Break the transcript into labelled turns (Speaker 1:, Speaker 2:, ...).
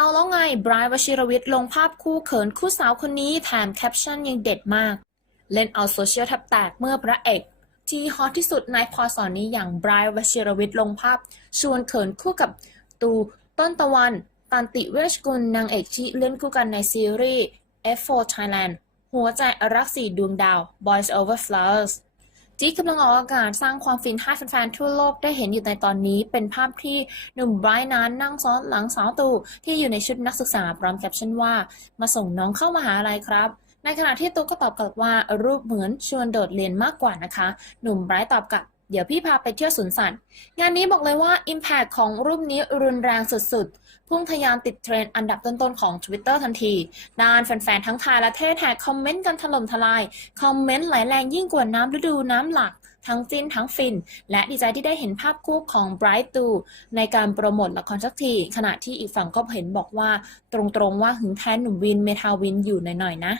Speaker 1: เอาแล้วไงไบรท์วชิรวิทย์ลงภาพคู่เขินคู่สาวคนนี้แถมแคปชั่นยังเด็ดมาก เล่นเอาโซเชียลแทบแตกเมื่อพระเอกที่ฮอตที่สุดในพอสอนนี้อย่างไบรท์วชิรวิทย์ลงภาพ ชวนเขินคู่กับตูต้นตะวัน ตันติเวชกุลนางเอกที่เล่นคู่กันในซีรีส์ F4 Thailand หัวใจรักสีดวงดาว Boys Over Flowers จีกำลังออกอากาศสร้างความฟินให้แฟนๆทั่วโลกได้เห็นอยู่ในตอนนี้ เป็นภาพที่หนุ่มไบรท์นั้นนั่งซ้อนหลังสาวตู่ที่อยู่ในชุดนักศึกษาพร้อมแคปชั่นว่า มาส่งน้องเข้ามหาลัยครับในขณะที่ตูก็ตอบกลับว่ารูปเหมือนชวนโดดเรียนมากกว่านะคะ หนุ่มไบรท์ตอบกลับ เดี๋ยวพี่พาไปเที่ยวสวนสัตว์ งานนี้บอกเลยว่า Impact ของรูปนี้รุนแรงสุดๆ พุ่งทะยานติดเทรนด์อันดับต้นๆ ของ Twitter ทันที ด้านแฟนๆ ทั้งไทยและเทศแท็กคอมเมนต์กันถล่มทลาย คอมเมนต์ไหลแรงยิ่งกว่าน้ำฤดูน้ำหลักทั้งจิ้นทั้งฟิน และดีใจที่ได้เห็นภาพคู่ของ Bright ตูในการโปรโมทละครสักที ขณะที่อีกฝั่งก็เห็นบอกว่า ตรงๆว่าหึงแทนหนุ่มวินเมทาวินอยู่หน่อยๆนะ